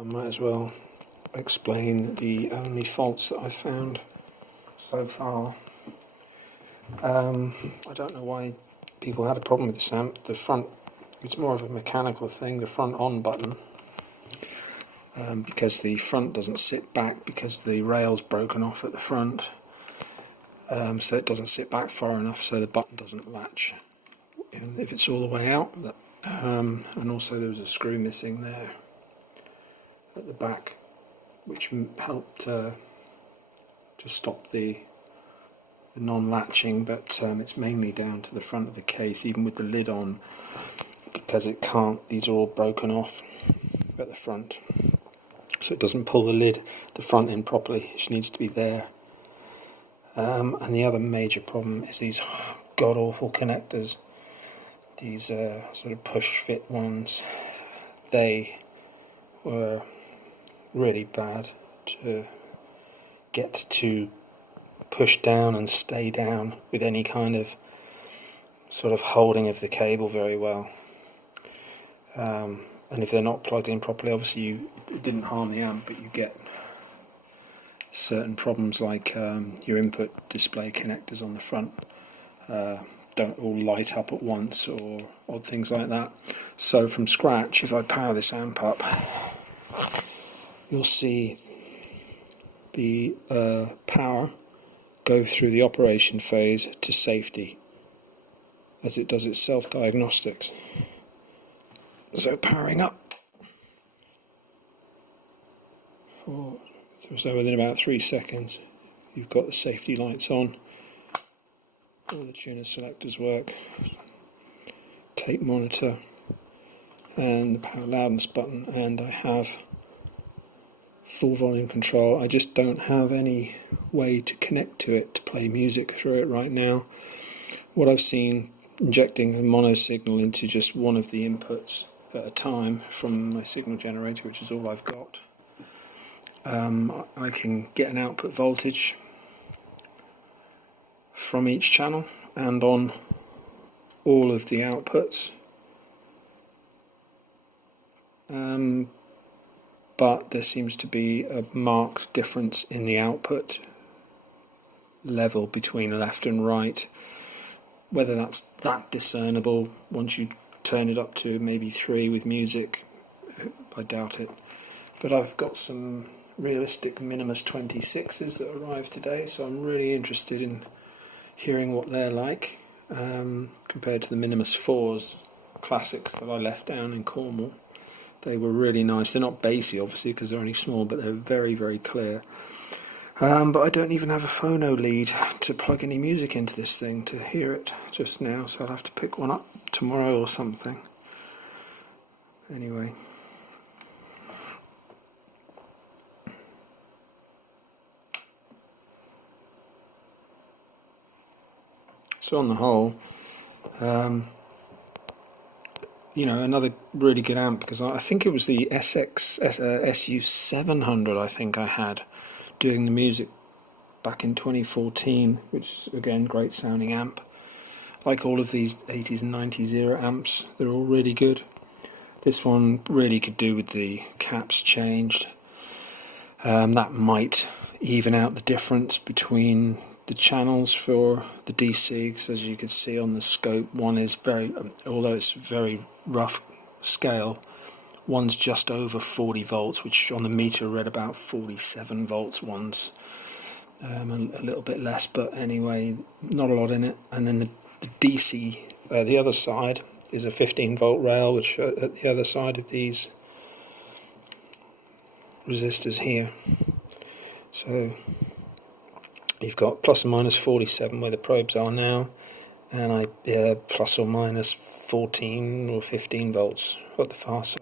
I might as well explain the only faults that I've found so far. I don't know why people had a problem with this amp. The front, it's more of a mechanical thing, the front on button, because the front doesn't sit back because the rail's broken off at the front, so it doesn't sit back far enough so the button doesn't latch if it's all the way out. And also there was a screw missing there at the back, which helped to stop the non-latching, but it's mainly down to the front of the case, even with the lid on, because it can't, these are all broken off at the front, so it doesn't pull the front in properly. It needs to be there. And the other major problem is these god-awful connectors, these sort of push-fit ones. They were really bad to get to push down and stay down with any kind of sort of holding of the cable very well. And if they're not plugged in properly, obviously it didn't harm the amp, but you get certain problems like your input display connectors on the front don't all light up at once, or odd things like that. So from scratch, if I power this amp up, you'll see the power go through the operation phase to safety as it does its self-diagnostics. So powering up, so within about 3 seconds you've got the safety lights on, all the tuner selectors work, tape monitor and the power loudness button, and I have full volume control. I just don't have any way to connect to it to play music through it right now. What I've seen, injecting a mono signal into just one of the inputs at a time from my signal generator, which is all I've got, I can get an output voltage from each channel and on all of the outputs, but there seems to be a marked difference in the output level between left and right. Whether that's that discernible once you turn it up to maybe 3 with music, I doubt it. But I've got some realistic Minimus 26s that arrived today, so I'm really interested in hearing what they're like compared to the Minimus 4s classics that I left down in Cornwall. They were really nice. They're not bassy obviously because they're only small, but they're very, very clear. But I don't even have a phono lead to plug any music into this thing to hear it just now, so I'll have to pick one up tomorrow or something. Anyway. So on the whole, another really good amp, because I think it was the SU600 I think I had doing the music back in 2014, which again, great sounding amp. Like all of these 80s and 90s era amps, they're all really good. This one really could do with the caps changed. That might even out the difference between the channels for the DC, because as you can see on the scope, one is although it's very rough scale, one's just over 40 volts, which on the meter read about 47 volts, one's a little bit less, but anyway, not a lot in it. And then the DC, the other side, is a 15 volt rail, which at the other side of these resistors here. So you've got plus or minus 47 where the probes are now, and plus or minus 14 or 15 volts at the far side.